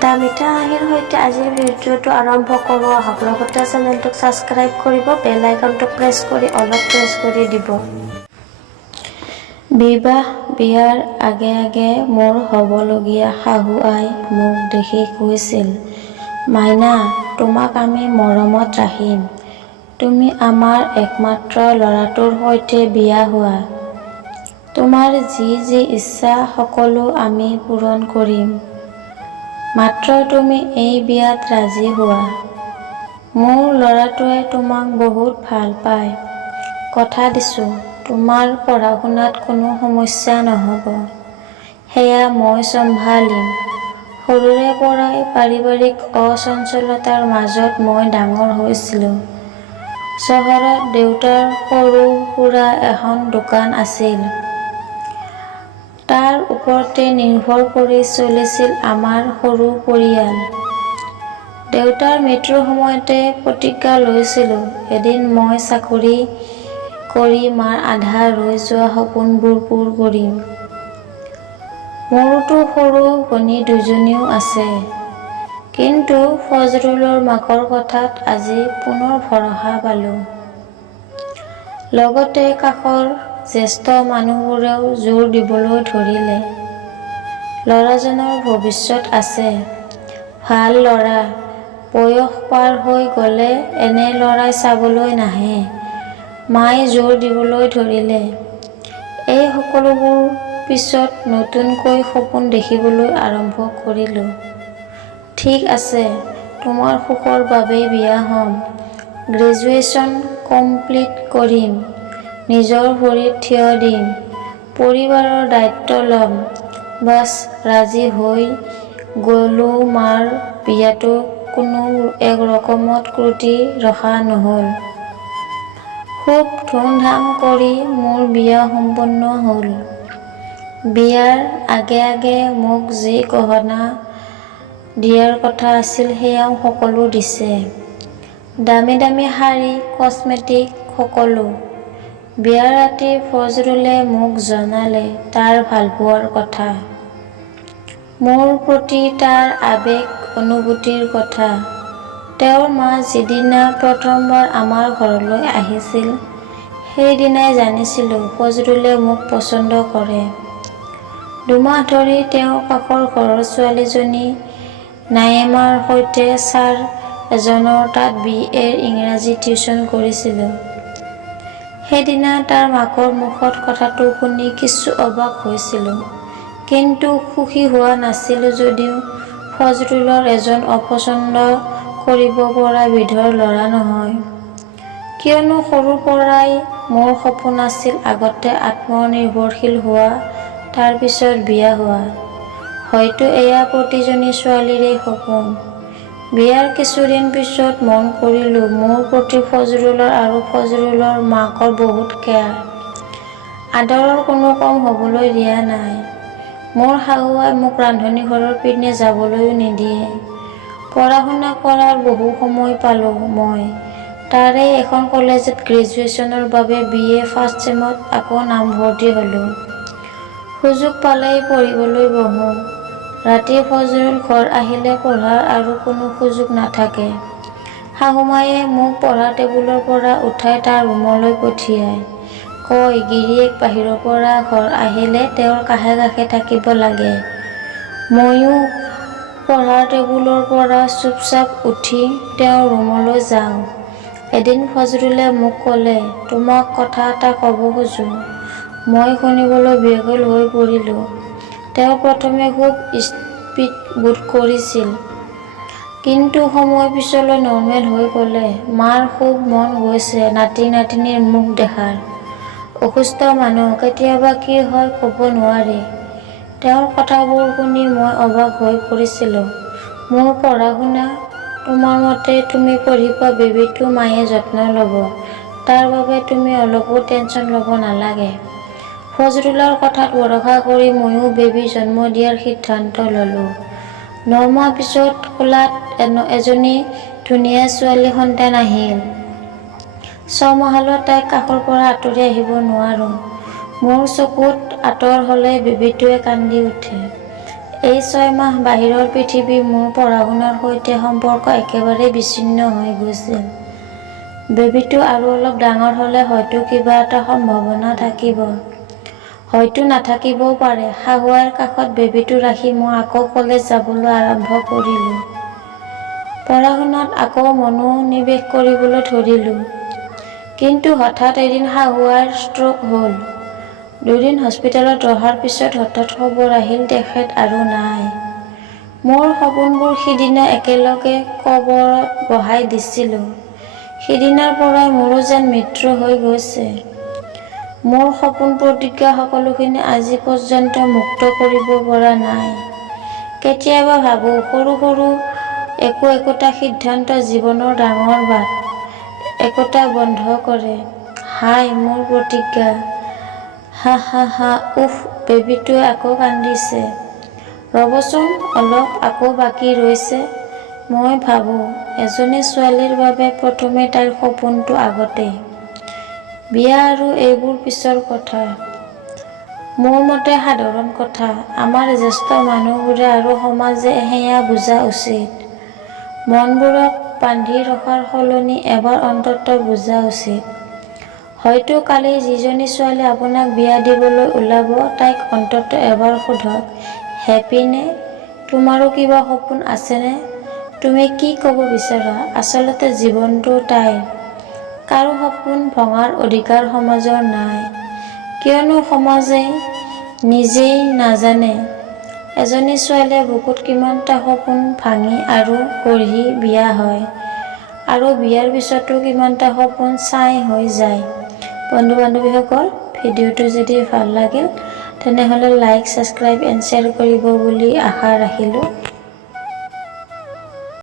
এটা মিঠা হাঁহিৰ সৈতে আজিৰ ভিডিঅ'টো আৰম্ভ কৰোঁ আহক। লগতে চেনেলটোক ছাবস্ক্ৰাইব কৰিব, বেল আইকনটো প্ৰেছ কৰি দিব। বিয়াৰ আগে আগে মোৰ হ'বলগীয়া শাহু আই মোক দেখি কৈছিল, মাইনা, তোমাক আমি মৰমত ৰাখিম। তুমি আমাৰ একমাত্ৰ ল'ৰাটোৰ সৈতে বিয়া হোৱা। তোমাৰ যি ইচ্ছা সকলো আমি পূৰণ কৰিম। মাত্ৰ তুমি এই বিয়াত ৰাজি হোৱা। মোৰ ল'ৰাটোৱে তোমাক বহুত ভাল পায়। কথা দিছোঁ, তোমাৰ পঢ়া-শুনাত কোনো সমস্যা নহ'ব। সেয়া মই চম্ভালিম। সৰুৰে পৰাই পাৰিবাৰিক অচঞ্চলতাৰ মাজত মই ডাঙৰ হৈছিলোঁ। চহৰত দেউতাৰ সৰু-সুৰা এখন দোকান আছিল। তাৰ ওপৰতে নিৰ্ভৰ কৰি চলিছিল আমাৰ সৰু পৰিয়াল। দেউতাৰ মৃত্যুৰ সময়তে প্ৰতিজ্ঞা লৈছিলোঁ, এদিন মই চাকৰি কৰি মাৰ আধা ৰৈ যোৱা সপোনবোৰ পূৰ কৰিম। মোৰোতো সৰু ভনী দুজনীও আছে। কিন্তু ফজৰুলৰ মাকৰ কথাত আজি পুনৰ ভৰসা পালোঁ। লগতে কাষৰ জ্যেষ্ঠ মানুহবোৰেও জোৰ দিবলৈ ধৰিলে। ল'ৰাজনৰ ভৱিষ্যত আছে। ভাল ল'ৰা। বয়স পাৰ হৈ গ'লে এনে ল'ৰাই চাবলৈ নাহে। মায়ে জোৰ দিবলৈ ধৰিলে। এই সকলোবোৰ পিছত নতুনকৈ সপোন দেখিবলৈ আৰম্ভ কৰিলোঁ। ঠিক আছে, তোমাৰ সুখৰ বাবেই বিয়া হ'ম। গ্ৰেজুৱেশ্যন কমপ্লিট কৰিম। নিজৰ ভৰিত থিয় দিম। পৰিবাৰৰ দায়িত্ব ল'ম। বাছ ৰাজি হৈ গ'লো। মাৰ বিয়াতো কোনো এক ৰকমত ক্ৰুটি ৰখা নহ'ল। খুব ধুম-ধাম কৰি মোৰ বিয়া সম্পন্ন হ'ল। বিয়াৰ আগে আগে মোক যি গহনা দিয়াৰ কথা আছিল সেয়াও সকলো দিছে। দামী দামী শাৰী, কছমেটিক সকলো। বিয়াৰ ৰাতি ফজৰুলে মোক জনালে তাৰ ভালপোৱাৰ কথা। মোৰ প্ৰতি তাৰ আবেগ অনুভূতিৰ কথা। তেওঁৰ মা যিদিনা প্ৰথমবাৰ আমাৰ ঘৰলৈ আহিছিল, সেইদিনাই জানিছিলোঁ ফজৰুলে মোক পচন্দ কৰে। দুমাহ ধৰি তেওঁ কাষৰ ঘৰৰ ছোৱালীজনী নায়েমাৰ সৈতে ছাৰ এজনৰ তাত BA-ৰ ইংৰাজী টিউচন কৰিছিলোঁ। সেইদিনা তাৰ মাকৰ মুখত কথাটো শুনি কিছু অবাক হৈছিলোঁ। কিন্তু সুখী হোৱা নাছিলোঁ যদিও ফজৰুলৰ এজন অপচন্দ কৰিব পৰা বিধৰ ল'ৰা নহয়। কিয়নো সৰুৰ পৰাই মোৰ সপোন আছিল আগতে আত্মনিৰ্ভৰশীল হোৱা, তাৰ পিছত বিয়া হোৱা। হয়তো এয়া প্ৰতিজনী ছোৱালীৰে সপোন। বিয়াৰ কিছুদিন পিছত মন কৰিলোঁ মোৰ প্ৰতি ফজৰুলৰ আৰু ফজৰুলৰ মাকৰ বহুত কেয়াৰ। আদৰৰ কোনো কম হ'বলৈ দিয়া নাই। মোৰ শাহুৱাই মোক ৰান্ধনীঘৰৰ পিনে যাবলৈও নিদিয়ে। পঢ়া-শুনা কৰাৰ বহু সময় পালোঁ মই। তাৰে এখন কলেজত গ্ৰেজুৱেশ্যনৰ বাবে BA ফাৰ্ষ্ট চেমত আকৌ নামভৰ্তি হ'লোঁ। সুযোগ পালেই পঢ়িবলৈ বহোঁ। ৰাতি ফজৰুল ঘৰ আহিলে পঢ়াৰ আৰু কোনো সুযোগ নাথাকে। শাহুমায়ে মোক পঢ়া টেবুলৰ পৰা উঠাই তাৰ ৰুমলৈ পঠিয়ায়। কয়, গিৰিয়েক বাহিৰৰ পৰা ঘৰ আহিলে তেওঁৰ কাষে কাষে থাকিব লাগে। ময়ো পঢ়াৰ টেবুলৰ পৰা চুপচাপ উঠি তেওঁৰ ৰুমলৈ যাওঁ। এদিন ফজৰুলে মোক ক'লে, তোমাক কথা এটা ক'ব খোজোঁ। মই শুনিবলৈ ব্যাকুল হৈ পৰিলোঁ। তেওঁ প্ৰথমে খুব স্পীড বোধ কৰিছিল। কিন্তু সময় পিছলৈ নৰ্মেল হৈ গ'লে। মাৰ খুব মন গৈছে নাতি-নাতিনীৰ মুখ দেখাৰ। অসুস্থ মানুহ, কেতিয়াবা কি হয় ক'ব নোৱাৰি। তেওঁৰ কথাবোৰ শুনি মই অবাক হৈ পৰিছিলোঁ। মোৰ পঢ়া-শুনা? তোমাৰ মতে তুমি পঢ়িবা, বেবীটো মায়ে যত্ন ল'ব। তাৰ বাবে তুমি অলপো টেনচন ল'ব নালাগে। ফজৰুলৰ কথাত ভৰসা কৰি ময়ো বেবী জন্ম দিয়াৰ সিদ্ধান্ত ল'লোঁ। 9 মাহ পিছত কোলাত এজনী ধুনীয়া ছোৱালী সন্তান আহিল। 6 মাহলৈ তাইক কাষৰ পৰা আঁতৰি আহিব নোৱাৰোঁ। মোৰ চকুত আঁতৰ হ'লে বেবীটোৱে কান্দি উঠে। এই 6 মাহ বাহিৰৰ পৃথিৱী মোৰ পঢ়া-শুনাৰ সৈতে সম্পৰ্ক একেবাৰে বিচ্ছিন্ন হৈ গৈছিল। বেবীটো আৰু অলপ ডাঙৰ হ'লে হয়তো কিবা এটা সম্ভাৱনা থাকিব, হয়তো নাথাকিবও পাৰে। শাহুৱাৰ কাষত বেবীটো ৰাখি মই আকৌ কলেজ যাবলৈ আৰম্ভ কৰিলোঁ। পঢ়া-শুনাত আকৌ মনোনিৱেশ কৰিবলৈ ধৰিলোঁ। কিন্তু হঠাৎ এদিন শাহুৱাৰ ষ্ট্ৰোক হ'ল। 2 দিন হস্পিটেলত ৰহাৰ পিছত হঠাৎ খবৰ আহিল তেখেত আৰু নাই। মোৰ সপোনবোৰ সিদিনা একেলগে কবৰত বহাই দিছিলোঁ। সিদিনাৰ পৰাই মোৰো যেন মৃত্যু হৈ গৈছে। মোৰ সপোন প্ৰতিজ্ঞা সকলোখিনি আজি পৰ্যন্ত মুক্ত কৰিব পৰা নাই। কেতিয়াবা ভাবোঁ সৰু সৰু একোটা সিদ্ধান্ত জীৱনৰ ডাঙৰ বাট একোটা বন্ধ কৰে। হাই মোৰ প্ৰতিজ্ঞা। হা হা হা উফ বেবীটোৱে আকৌ কান্দিছে। ৰ'বচোন অলপ আকৌ বাকী ৰৈছে। মই ভাবোঁ এজনী ছোৱালীৰ বাবে প্ৰথমে তাইৰ সপোনটো আগতে। বিয়া আৰু এইবোৰ পিছৰ কথা। মোৰ মতে সাধাৰণ কথা। আমাৰ জ্যেষ্ঠ মানুহবোৰে আৰু সমাজে সেয়া বুজা উচিত। মনবোৰক বান্ধি ৰখাৰ সলনি এবাৰ অন্ততঃ বুজা উচিত। হয়তো কালি যিজনী ছোৱালী আপোনাক বিয়া দিবলৈ ওলাব তাইক অন্ততঃ এবাৰ সোধক, হেপী নে? তোমাৰো কিবা সপোন আছেনে? তুমি কি ক'ব বিচাৰা? আচলতে জীৱনটো তাইৰ। কাৰো সপোন ভঙাৰ অধিকাৰ সমাজৰ নাই। কিয়নো সমাজে নিজেই নাজানে এজনী ছোৱালীয়ে বুকুত কিমানটা সপোন ভাঙি আৰু গঢ়ি বিয়া হয় আৰু বিয়াৰ পিছতো কিমানটা সপোন ছাই হৈ যায়। বন্ধু-বান্ধৱীসকল, ভিডিঅ'টো যদি ভাল লাগিল তেনেহ'লে লাইক, ছাবস্ক্ৰাইব এণ্ড শ্বেয়াৰ কৰিব বুলি আশা ৰাখিলোঁ।